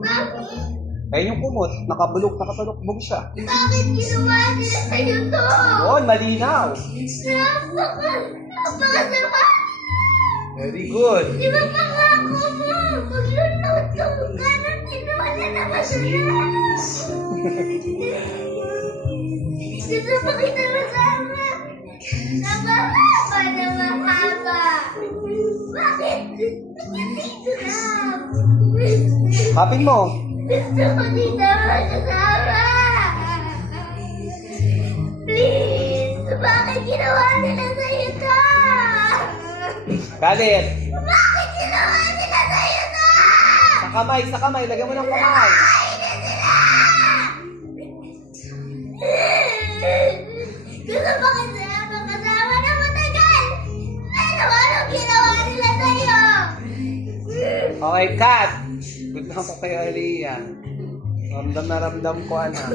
Bakit? Ayun yung kumot. Nakapalukbog siya. Bakit ginawa nila sa'yo to? Yun, malinaw. Napakasama. Very good. Di ba pangako mo? Magluluto ka ng tinola na masarap. Gusto mo kita masama? Na mahaba na mahaba. Bakit? Bakit dito lang? Kapin mo. Gusto ko dito masasama. Please, bakit ginawa nila sa'yo to? Galit. Bakit ginawa nila sa'yo to? Sa kamay. Lagyan mo ng kamay. Gusto mo kasama na matagal? Pero anong ginawa nila sa'yo? Okay, cut. Good na po kay Aliyah. Ramdam na ramdam ko, anak.